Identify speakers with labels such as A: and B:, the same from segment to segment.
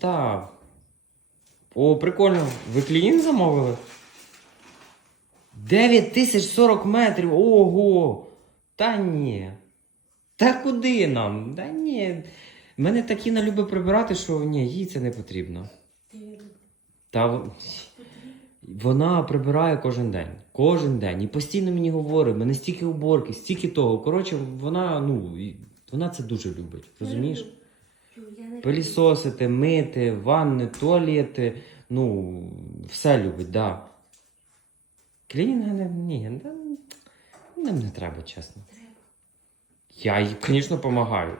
A: Так. О, прикольно. Ви клієнт замовили? 9040 метрів. Ого! Та ні. Та куди нам? Та ні. Мене Такіна любить прибирати, що ні, їй це не потрібно. Та вона прибирає кожен день. Кожен день. І постійно мені говорить, мене стільки уборки, стільки того. Коротше, вона, ну, вона це дуже любить. Розумієш? Пилісосити, мити, ванни, туалети, ну, все любить, да. Клінінга не, ні, нам не треба, чесно. Я їй, звісно, допомагаю.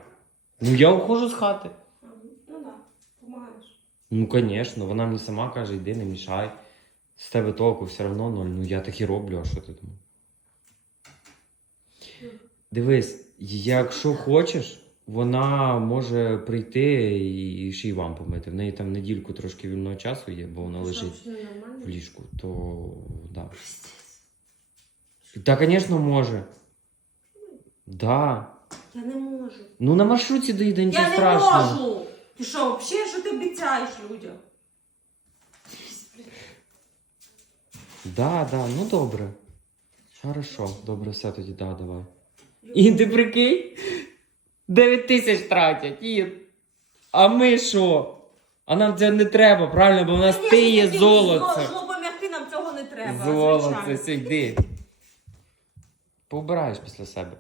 A: Ну, я уходжу з хати.
B: Ну так, допомагаєш.
A: Ну, звісно, вона мені сама каже, йди, не мішай. З тебе толку все одно ноль. Ну я так і роблю, а що ти думаєш? Дивись, якщо хочеш, вона може прийти і ще й вам помити. В неї там недільку трошки вільного часу є, бо вона лежить в ліжку, то да. Та, звісно, може. Да.
B: Я не можу.
A: Ну на маршрутці доїде нічого
B: Я не
A: страшного.
B: можу! Ти що, взагалі, що ти обіцяєш людям?
A: Да, да, ну добре. Хорошо, добре, все тоді, да, давай. І ти прикинь? 9 тисяч тратять, і... А ми що? А нам це не треба, правильно, бо в нас ти є золото.
B: Зло м'яки нам цього не треба. Звичайно.
A: сиди. Поубираєш після себе.